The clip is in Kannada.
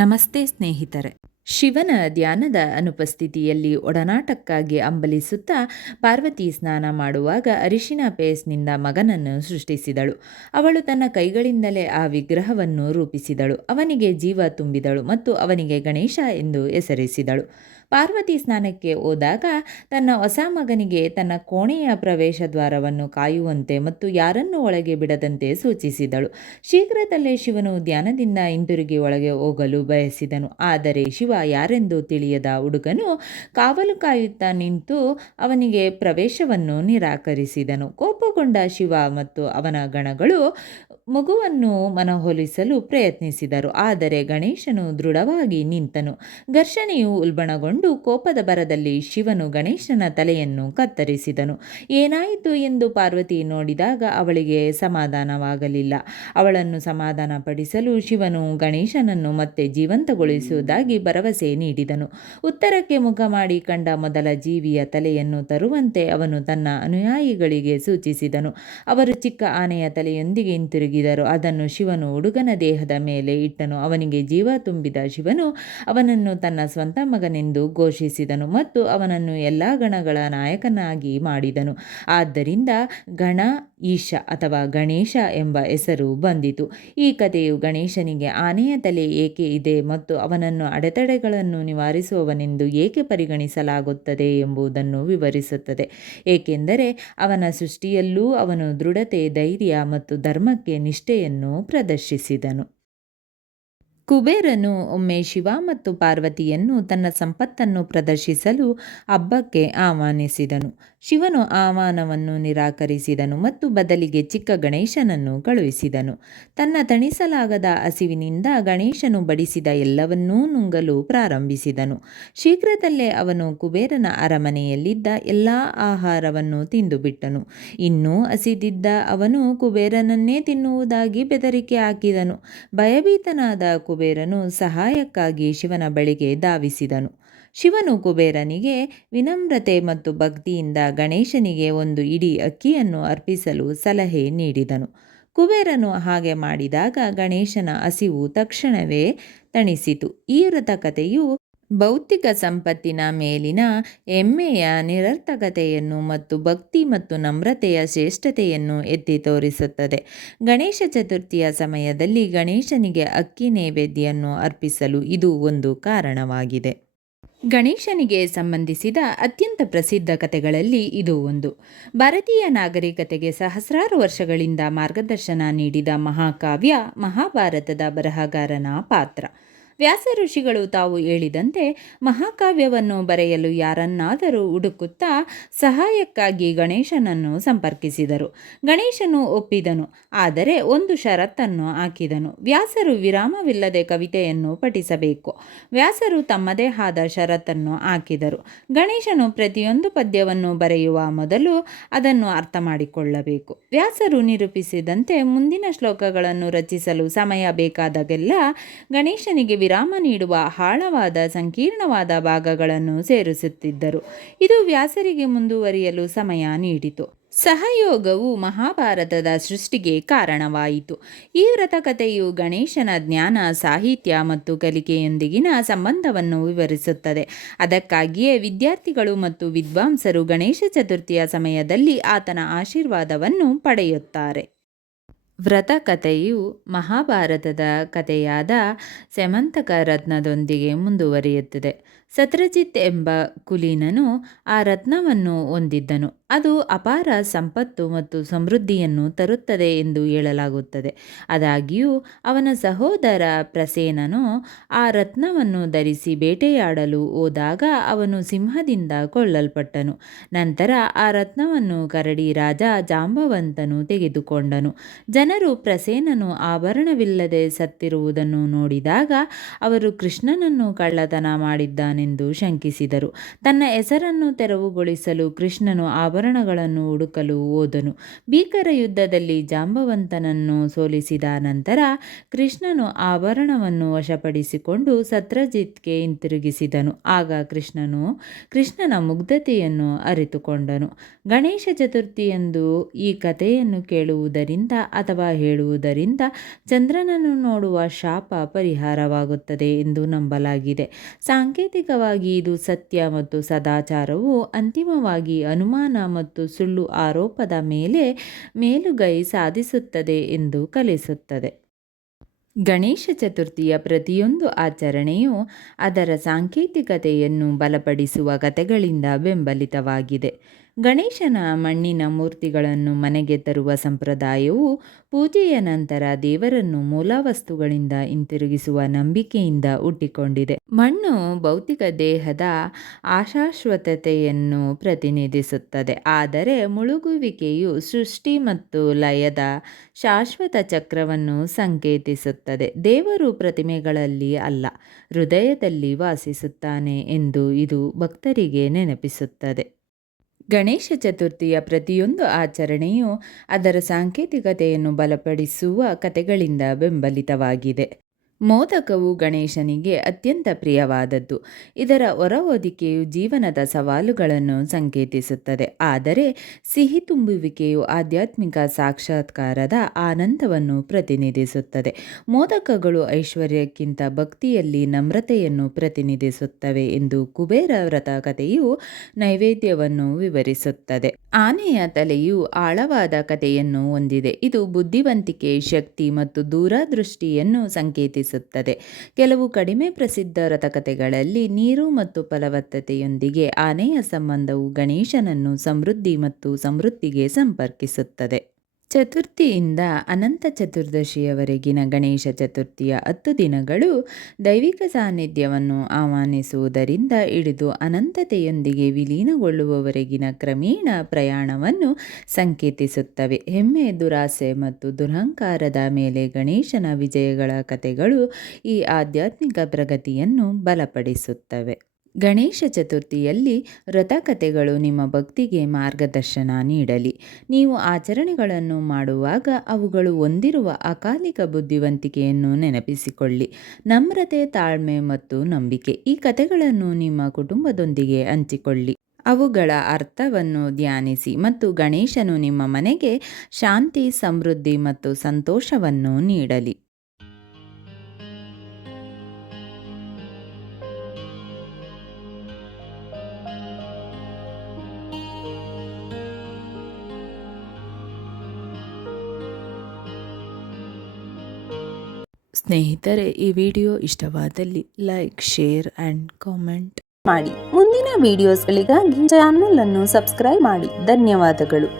ನಮಸ್ತೆ ಸ್ನೇಹಿತರೆ. ಶಿವನ ಧ್ಯಾನದ ಅನುಪಸ್ಥಿತಿಯಲ್ಲಿ ಒಡನಾಟಕ್ಕಾಗಿ ಹಂಬಲಿಸುತ್ತಾ ಪಾರ್ವತಿ ಸ್ನಾನ ಮಾಡುವಾಗ ಅರಿಶಿನ ಪೇಸ್ಟ್ನಿಂದ ಮಗನನ್ನು ಸೃಷ್ಟಿಸಿದಳು. ಅವಳು ತನ್ನ ಕೈಗಳಿಂದಲೇ ಆ ವಿಗ್ರಹವನ್ನು ರೂಪಿಸಿದಳು, ಅವನಿಗೆ ಜೀವ ತುಂಬಿದಳು ಮತ್ತು ಅವನಿಗೆ ಗಣೇಶ ಎಂದು ಹೆಸರಿಸಿದಳು. ಪಾರ್ವತಿ ಸ್ನಾನಕ್ಕೆ ಹೋದಾಗ ತನ್ನ ಹೊಸ ಮಗನಿಗೆ ತನ್ನ ಕೋಣೆಯ ಪ್ರವೇಶ ದ್ವಾರವನ್ನು ಕಾಯುವಂತೆ ಮತ್ತು ಯಾರನ್ನೂ ಒಳಗೆ ಬಿಡದಂತೆ ಸೂಚಿಸಿದಳು. ಶೀಘ್ರದಲ್ಲೇ ಶಿವನು ಧ್ಯಾನದಿಂದ ಹಿಂತಿರುಗಿ ಒಳಗೆ ಹೋಗಲು ಬಯಸಿದನು, ಆದರೆ ಶಿವ ಯಾರೆಂದು ತಿಳಿಯದ ಹುಡುಗನು ಕಾವಲು ಕಾಯುತ್ತಾ ನಿಂತು ಅವನಿಗೆ ಪ್ರವೇಶವನ್ನು ನಿರಾಕರಿಸಿದನು. ಕೋಪಗೊಂಡ ಶಿವ ಮತ್ತು ಅವನ ಗಣಗಳು ಮಗುವನ್ನು ಮನವೊಲಿಸಲು ಪ್ರಯತ್ನಿಸಿದರು, ಆದರೆ ಗಣೇಶನು ದೃಢವಾಗಿ ನಿಂತನು. ಘರ್ಷಣೆಯು ಉಲ್ಬಣಗೊಂಡು ಕೋಪದ ಭರದಲ್ಲಿ ಶಿವನು ಗಣೇಶನ ತಲೆಯನ್ನು ಕತ್ತರಿಸಿದನು. ಏನಾಯಿತು ಎಂದು ಪಾರ್ವತಿ ನೋಡಿದಾಗ ಅವಳಿಗೆ ಸಮಾಧಾನವಾಗಲಿಲ್ಲ. ಅವಳನ್ನು ಸಮಾಧಾನಪಡಿಸಲು ಶಿವನು ಗಣೇಶನನ್ನು ಮತ್ತೆ ಜೀವಂತಗೊಳಿಸುವುದಾಗಿ ಭರವಸೆ ನೀಡಿದನು. ಉತ್ತರಕ್ಕೆ ಮುಖ ಮಾಡಿ ಕಂಡ ಮೊದಲ ಜೀವಿಯ ತಲೆಯನ್ನು ತರುವಂತೆ ಅವನು ತನ್ನ ಅನುಯಾಯಿಗಳಿಗೆ ಸೂಚಿಸಿದನು. ಅವರು ಚಿಕ್ಕ ಆನೆಯ ತಲೆಯೊಂದಿಗೆ ಹಿಂತಿರುಗಿದರು. ಅದನ್ನು ಶಿವನು ಹುಡುಗನ ದೇಹದ ಮೇಲೆ ಇಟ್ಟನು. ಅವನಿಗೆ ಜೀವ ತುಂಬಿದ ಶಿವನು ಅವನನ್ನು ತನ್ನ ಸ್ವಂತ ಮಗನೆಂದು ಘೋಷಿಸಿದನು ಮತ್ತು ಅವನನ್ನು ಎಲ್ಲ ಗಣಗಳ ನಾಯಕನಾಗಿ ಮಾಡಿದನು. ಆದ್ದರಿಂದ ಗಣ ಈಶ ಅಥವಾ ಗಣೇಶ ಎಂಬ ಹೆಸರು ಬಂದಿತು. ಈ ಕಥೆಯು ಗಣೇಶನಿಗೆ ಆನೆಯ ತಲೆ ಏಕೆ ಇದೆ ಮತ್ತು ಅವನನ್ನು ಅಡೆತಡೆಗಳನ್ನು ನಿವಾರಿಸುವವನೆಂದು ಏಕೆ ಪರಿಗಣಿಸಲಾಗುತ್ತದೆ ಎಂಬುದನ್ನು ವಿವರಿಸುತ್ತದೆ, ಏಕೆಂದರೆ ಅವನ ಸೃಷ್ಟಿಯಲ್ಲೂ ಅವನು ದೃಢತೆ, ಧೈರ್ಯ ಮತ್ತು ಧರ್ಮಕ್ಕೆ ನಿಷ್ಠೆಯನ್ನು ಪ್ರದರ್ಶಿಸಿದನು. ಕುಬೇರನು ಒಮ್ಮೆ ಶಿವ ಮತ್ತು ಪಾರ್ವತಿಯನ್ನು ತನ್ನ ಸಂಪತ್ತನ್ನು ಪ್ರದರ್ಶಿಸಲು ಹಬ್ಬಕ್ಕೆ ಆಹ್ವಾನಿಸಿದನು. ಶಿವನು ಆಹ್ವಾನವನ್ನು ನಿರಾಕರಿಸಿದನು ಮತ್ತು ಬದಲಿಗೆ ಚಿಕ್ಕ ಗಣೇಶನನ್ನು ಕಳುಹಿಸಿದನು. ತನ್ನ ತಣಿಸಲಾಗದ ಹಸಿವಿನಿಂದ ಗಣೇಶನು ಬಡಿಸಿದ ಎಲ್ಲವನ್ನೂ ನುಂಗಲು ಪ್ರಾರಂಭಿಸಿದನು. ಶೀಘ್ರದಲ್ಲೇ ಅವನು ಕುಬೇರನ ಅರಮನೆಯಲ್ಲಿದ್ದ ಎಲ್ಲ ಆಹಾರವನ್ನು ತಿಂದುಬಿಟ್ಟನು. ಇನ್ನೂ ಹಸಿದಿದ್ದ ಅವನು ಕುಬೇರನನ್ನೇ ತಿನ್ನುವುದಾಗಿ ಬೆದರಿಕೆ ಹಾಕಿದನು. ಭಯಭೀತನಾದ ಕುಬೇರನು ಸಹಾಯಕ್ಕಾಗಿ ಶಿವನ ಬಳಿಗೆ ಧಾವಿಸಿದನು. ಶಿವನು ಕುಬೇರನಿಗೆ ವಿನಮ್ರತೆ ಮತ್ತು ಭಕ್ತಿಯಿಂದ ಗಣೇಶನಿಗೆ ಒಂದು ಇಡೀ ಅಕ್ಕಿಯನ್ನು ಅರ್ಪಿಸಲು ಸಲಹೆ ನೀಡಿದನು. ಕುಬೇರನು ಹಾಗೆ ಮಾಡಿದಾಗ ಗಣೇಶನ ಹಸಿವು ತಕ್ಷಣವೇ ತಣಿಸಿತು. ಈ ವ್ರತಕಥೆಯು ಭೌತಿಕ ಸಂಪತ್ತಿನ ಮೇಲಿನ ಹೆಮ್ಮೆಯ ನಿರರ್ಥಕತೆಯನ್ನು ಮತ್ತು ಭಕ್ತಿ ಮತ್ತು ನಮ್ರತೆಯ ಶ್ರೇಷ್ಠತೆಯನ್ನು ಎತ್ತಿ ತೋರಿಸುತ್ತದೆ. ಗಣೇಶ ಚತುರ್ಥಿಯ ಸಮಯದಲ್ಲಿ ಗಣೇಶನಿಗೆ ಅಕ್ಕಿ ನೈವೇದ್ಯವನ್ನು ಅರ್ಪಿಸಲು ಇದು ಒಂದು ಕಾರಣವಾಗಿದೆ. ಗಣೇಶನಿಗೆ ಸಂಬಂಧಿಸಿದ ಅತ್ಯಂತ ಪ್ರಸಿದ್ಧ ಕಥೆಗಳಲ್ಲಿ ಇದು ಒಂದು. ಭಾರತೀಯ ನಾಗರಿಕತೆಗೆ ಸಹಸ್ರಾರು ವರ್ಷಗಳಿಂದ ಮಾರ್ಗದರ್ಶನ ನೀಡಿದ ಮಹಾಕಾವ್ಯ ಮಹಾಭಾರತದ ಬರಹಗಾರನ ಪಾತ್ರ. ವ್ಯಾಸ ಋಷಿಗಳು ತಾವು ಹೇಳಿದಂತೆ ಮಹಾಕಾವ್ಯವನ್ನು ಬರೆಯಲು ಯಾರನ್ನಾದರೂ ಹುಡುಕುತ್ತಾ ಸಹಾಯಕ್ಕಾಗಿ ಗಣೇಶನನ್ನು ಸಂಪರ್ಕಿಸಿದರು. ಗಣೇಶನು ಒಪ್ಪಿದನು, ಆದರೆ ಒಂದು ಷರತ್ತನ್ನು ಹಾಕಿದನು. ವ್ಯಾಸರು ವಿರಾಮವಿಲ್ಲದೆ ಕವಿತೆಯನ್ನು ಪಠಿಸಬೇಕು. ವ್ಯಾಸರು ತಮ್ಮದೇ ಆದ ಷರತ್ತನ್ನು ಹಾಕಿದರು. ಗಣೇಶನು ಪ್ರತಿಯೊಂದು ಪದ್ಯವನ್ನು ಬರೆಯುವ ಮೊದಲು ಅದನ್ನು ಅರ್ಥ ಮಾಡಿಕೊಳ್ಳಬೇಕು. ವ್ಯಾಸರು ನಿರೂಪಿಸಿದಂತೆ ಮುಂದಿನ ಶ್ಲೋಕಗಳನ್ನು ರಚಿಸಲು ಸಮಯ ಬೇಕಾದಾಗೆಲ್ಲ ಗಣೇಶನಿಗೆ ವಿರಾಮ ನೀಡುವ ಆಳವಾದ ಸಂಕೀರ್ಣವಾದ ಭಾಗಗಳನ್ನು ಸೇರಿಸುತ್ತಿದ್ದರು. ಇದು ವ್ಯಾಸರಿಗೆ ಮುಂದುವರಿಯಲು ಸಮಯ ನೀಡಿತು. ಸಹಯೋಗವು ಮಹಾಭಾರತದ ಸೃಷ್ಟಿಗೆ ಕಾರಣವಾಯಿತು. ಈ ವ್ರತಕಥೆಯು ಗಣೇಶನ ಜ್ಞಾನ, ಸಾಹಿತ್ಯ ಮತ್ತು ಕಲಿಕೆಯೊಂದಿಗಿನ ಸಂಬಂಧವನ್ನು ವಿವರಿಸುತ್ತದೆ. ಅದಕ್ಕಾಗಿಯೇ ವಿದ್ಯಾರ್ಥಿಗಳು ಮತ್ತು ವಿದ್ವಾಂಸರು ಗಣೇಶ ಚತುರ್ಥಿಯ ಸಮಯದಲ್ಲಿ ಆತನ ಆಶೀರ್ವಾದವನ್ನು ಪಡೆಯುತ್ತಾರೆ. ವ್ರತಕಥೆಯು ಮಹಾಭಾರತದ ಕಥೆಯಾದ ಸ್ಯಮಂತಕ ರತ್ನದೊಂದಿಗೆ ಮುಂದುವರಿಯುತ್ತದೆ. ಸತ್ರಜಿತ್ ಎಂಬ ಕುಲೀನನು ಆ ರತ್ನವನ್ನು ಹೊಂದಿದ್ದನು. ಅದು ಅಪಾರ ಸಂಪತ್ತು ಮತ್ತು ಸಮೃದ್ಧಿಯನ್ನು ತರುತ್ತದೆ ಎಂದು ಹೇಳಲಾಗುತ್ತದೆ. ಆದಾಗ್ಯೂ ಅವನ ಸಹೋದರ ಪ್ರಸೇನನು ಆ ರತ್ನವನ್ನು ಧರಿಸಿ ಬೇಟೆಯಾಡಲು ಹೋದಾಗ ಅವನು ಸಿಂಹದಿಂದ ಕೊಲ್ಲಲ್ಪಟ್ಟನು. ನಂತರ ಆ ರತ್ನವನ್ನು ಕರಡಿ ರಾಜ ಜಾಂಬವಂತನು ತೆಗೆದುಕೊಂಡನು. ಜನರು ಪ್ರಸೇನನು ಆಭರಣವಿಲ್ಲದೆ ಸತ್ತಿರುವುದನ್ನು ನೋಡಿದಾಗ ಅವರು ಕೃಷ್ಣನನ್ನು ಕಳ್ಳತನ ಮಾಡಿದ್ದಾನೆ ಬಂದಿದ್ದಾನೆಂದು ಶಂಕಿಸಿದರು. ತನ್ನ ಹೆಸರನ್ನು ತೆರವುಗೊಳಿಸಲು ಕೃಷ್ಣನು ಆಭರಣಗಳನ್ನು ಹುಡುಕಲು ಹೋದನು. ಭೀಕರ ಯುದ್ಧದಲ್ಲಿ ಜಾಂಬವಂತನನ್ನು ಸೋಲಿಸಿದ ನಂತರ ಕೃಷ್ಣನು ಆಭರಣವನ್ನು ವಶಪಡಿಸಿಕೊಂಡು ಸತ್ರಜಿತ್ಗೆ ಹಿಂತಿರುಗಿಸಿದನು. ಆಗ ಕೃಷ್ಣನ ಮುಗ್ಧತೆಯನ್ನು ಅರಿತುಕೊಂಡನು. ಗಣೇಶ ಚತುರ್ಥಿಯಂದು ಈ ಕಥೆಯನ್ನು ಕೇಳುವುದರಿಂದ ಅಥವಾ ಹೇಳುವುದರಿಂದ ಚಂದ್ರನನ್ನು ನೋಡುವ ಶಾಪ ಪರಿಹಾರವಾಗುತ್ತದೆ ಎಂದು ನಂಬಲಾಗಿದೆ. ಸಾಂಕೇತಿಕವಾಗಿ ಇದು ಸತ್ಯ ಮತ್ತು ಸದಾಚಾರವು ಅಂತಿಮವಾಗಿ ಅನುಮಾನ ಮತ್ತು ಸುಳ್ಳು ಆರೋಪದ ಮೇಲೆ ಮೇಲುಗೈ ಸಾಧಿಸುತ್ತದೆ ಎಂದು ಕಲಿಸುತ್ತದೆ. ಗಣೇಶ ಚತುರ್ಥಿಯ ಪ್ರತಿಯೊಂದು ಆಚರಣೆಯು ಅದರ ಸಾಂಕೇತಿಕತೆಯನ್ನು ಬಲಪಡಿಸುವ ಕಥೆಗಳಿಂದ ಬೆಂಬಲಿತವಾಗಿದೆ. ಗಣೇಶನ ಮಣ್ಣಿನ ಮೂರ್ತಿಗಳನ್ನು ಮನೆಗೆ ತರುವ ಸಂಪ್ರದಾಯವು ಪೂಜೆಯ ನಂತರ ದೇವರನ್ನು ಮೂಲವಸ್ತುಗಳಿಂದ ಹಿಂತಿರುಗಿಸುವ ನಂಬಿಕೆಯಿಂದ ಹುಟ್ಟಿಕೊಂಡಿದೆ. ಮಣ್ಣು ಭೌತಿಕ ದೇಹದ ಅಶಾಶ್ವತತೆಯನ್ನು ಪ್ರತಿನಿಧಿಸುತ್ತದೆ, ಆದರೆ ಮುಳುಗುವಿಕೆಯು ಸೃಷ್ಟಿ ಮತ್ತು ಲಯದ ಶಾಶ್ವತ ಚಕ್ರವನ್ನು ಸಂಕೇತಿಸುತ್ತದೆ. ದೇವರು ಪ್ರತಿಮೆಗಳಲ್ಲಿ ಅಲ್ಲ, ಹೃದಯದಲ್ಲಿ ವಾಸಿಸುತ್ತಾನೆ ಎಂದು ಇದು ಭಕ್ತರಿಗೆ ನೆನಪಿಸುತ್ತದೆ. ಗಣೇಶ ಚತುರ್ಥಿಯ ಪ್ರತಿಯೊಂದು ಆಚರಣೆಯು ಅದರ ಸಾಂಕೇತಿಕತೆಯನ್ನು ಬಲಪಡಿಸುವ ಕಥೆಗಳಿಂದ ಬೆಂಬಲಿತವಾಗಿದೆ. ಮೋದಕವು ಗಣೇಶನಿಗೆ ಅತ್ಯಂತ ಪ್ರಿಯವಾದದ್ದು. ಇದರ ಹೊರಹೊದಿಕೆಯು ಜೀವನದ ಸವಾಲುಗಳನ್ನು ಸಂಕೇತಿಸುತ್ತದೆ, ಆದರೆ ಸಿಹಿ ತುಂಬುವಿಕೆಯು ಆಧ್ಯಾತ್ಮಿಕ ಸಾಕ್ಷಾತ್ಕಾರದ ಆನಂದವನ್ನು ಪ್ರತಿನಿಧಿಸುತ್ತದೆ. ಮೋದಕಗಳು ಐಶ್ವರ್ಯಕ್ಕಿಂತ ಭಕ್ತಿಯಲ್ಲಿ ನಮ್ರತೆಯನ್ನು ಪ್ರತಿನಿಧಿಸುತ್ತವೆ ಎಂದು ಕುಬೇರ ವ್ರತ ಕಥೆಯು ನೈವೇದ್ಯವನ್ನು ವಿವರಿಸುತ್ತದೆ. ಆನೆಯ ತಲೆಯು ಆಳವಾದ ಕಥೆಯನ್ನು ಹೊಂದಿದೆ. ಇದು ಬುದ್ಧಿವಂತಿಕೆ, ಶಕ್ತಿ ಮತ್ತು ದೂರದೃಷ್ಟಿಯನ್ನು ಸಂಕೇತಿಸುತ್ತದೆ. ಕೆಲವು ಕಡಿಮೆ ಪ್ರಸಿದ್ಧ ವ್ರತಕಥೆಗಳಲ್ಲಿ ನೀರು ಮತ್ತು ಫಲವತ್ತತೆಯೊಂದಿಗೆ ಆನೆಯ ಸಂಬಂಧವು ಗಣೇಶನನ್ನು ಸಮೃದ್ಧಿ ಮತ್ತು ಸಮೃದ್ಧಿಗೆ ಸಂಪರ್ಕಿಸುತ್ತದೆ. ಚತುರ್ಥಿಯಿಂದ ಅನಂತ ಚತುರ್ದಶಿಯವರೆಗಿನ ಗಣೇಶ ಚತುರ್ಥಿಯ 10 ದಿನಗಳು ದೈವಿಕ ಸಾನ್ನಿಧ್ಯವನ್ನು ಆಹ್ವಾನಿಸುವುದರಿಂದ ಹಿಡಿದು ಅನಂತತೆಯೊಂದಿಗೆ ವಿಲೀನಗೊಳ್ಳುವವರೆಗಿನ ಕ್ರಮೇಣ ಪ್ರಯಾಣವನ್ನು ಸಂಕೇತಿಸುತ್ತವೆ. ಹೆಮ್ಮೆ, ದುರಾಸೆ ಮತ್ತು ದುರಹಂಕಾರದ ಮೇಲೆ ಗಣೇಶನ ವಿಜಯಗಳ ಕಥೆಗಳು ಈ ಆಧ್ಯಾತ್ಮಿಕ ಪ್ರಗತಿಯನ್ನು ಬಲಪಡಿಸುತ್ತವೆ. ಗಣೇಶ ಚತುರ್ಥಿಯಲ್ಲಿ ವ್ರತಕಥೆಗಳು ನಿಮ್ಮ ಭಕ್ತಿಗೆ ಮಾರ್ಗದರ್ಶನ ನೀಡಲಿ. ನೀವು ಆಚರಣೆಗಳನ್ನು ಮಾಡುವಾಗ ಅವುಗಳು ಹೊಂದಿರುವ ಅಕಾಲಿಕ ಬುದ್ಧಿವಂತಿಕೆಯನ್ನು ನೆನಪಿಸಿಕೊಳ್ಳಿ. ನಮ್ರತೆ, ತಾಳ್ಮೆ ಮತ್ತು ನಂಬಿಕೆ. ಈ ಕಥೆಗಳನ್ನು ನಿಮ್ಮ ಕುಟುಂಬದೊಂದಿಗೆ ಹಂಚಿಕೊಳ್ಳಿ. ಅವುಗಳ ಅರ್ಥವನ್ನು ಧ್ಯಾನಿಸಿ ಮತ್ತು ಗಣೇಶನು ನಿಮ್ಮ ಮನೆಗೆ ಶಾಂತಿ, ಸಮೃದ್ಧಿ ಮತ್ತು ಸಂತೋಷವನ್ನು ನೀಡಲಿ. ಸ್ನೇಹಿತರೆ, ಈ ವಿಡಿಯೋ ಇಷ್ಟವಾದಲ್ಲಿ ಲೈಕ್, ಶೇರ್ ಆ್ಯಂಡ್ ಕಾಮೆಂಟ್ ಮಾಡಿ. ಮುಂದಿನ ವಿಡಿಯೋಸ್ಗಳಿಗಾಗಿ ಚಾನಲ್ ಅನ್ನು ಸಬ್ಸ್ಕ್ರೈಬ್ ಮಾಡಿ. ಧನ್ಯವಾದಗಳು.